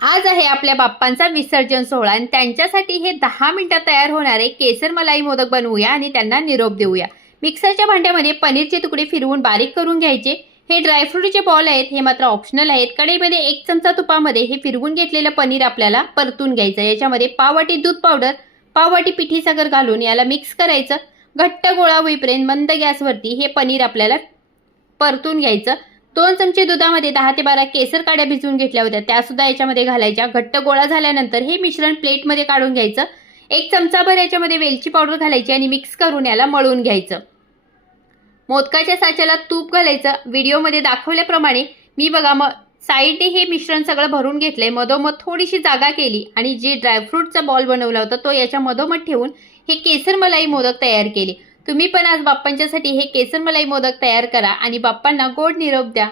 आज आहे आपल्या बाप्पांचा विसर्जन सोहळा आणि त्यांच्यासाठी हे 10 मिनिटात तयार होणारे केसर मलाई मोदक बनवूया आणि त्यांना निरोप देऊया। मिक्सरच्या भांड्यामध्ये पनीरचे तुकडे फिरवून बारीक करून घ्यायचे। हे ड्रायफ्रूटचे बॉल आहेत, हे मात्र ऑप्शनल आहेत। कढईमध्ये 1 चमचा तुपामध्ये हे फिरवून घेतलेलं पनीर आपल्याला परतून घ्यायचं। याच्यामध्ये पाववाटी दूध पावडर, पाववाटी पिठी साखर घालून याला मिक्स करायचं। घट्ट गोळा होईपर्यंत मंद गॅसवरती हे पनीर आपल्याला परतून घ्यायचं। 2 चमचे दुधामध्ये 10 ते 12 केसर काड्या भिजवून घेतल्या होत्या, त्या सुद्धा याच्यामध्ये घालायच्या। घट्ट गोळा झाल्यानंतर हे मिश्रण प्लेटमध्ये काढून घ्यायचं। 1 चमचाभर याच्यामध्ये वेलची पावडर घालायची आणि मिक्स करून याला मळून घ्यायचं। मोदकाच्या साच्याला तूप घालायचं। व्हिडिओमध्ये दाखवल्याप्रमाणे मी बघा साईडने हे मिश्रण सगळं भरून घेतलंय। मधोमध थोडीशी जागा केली आणि जे ड्रायफ्रूटचा बॉल बनवला होता तो याच्या मधोमध ठेवून हे केसर मलाई मोदक तयार केले। तुम्ही पण आज बाप्पांच्यासाठी हे केसर मलाई मोदक तयार करा आणि बाप्पांना गोड निरोप द्या।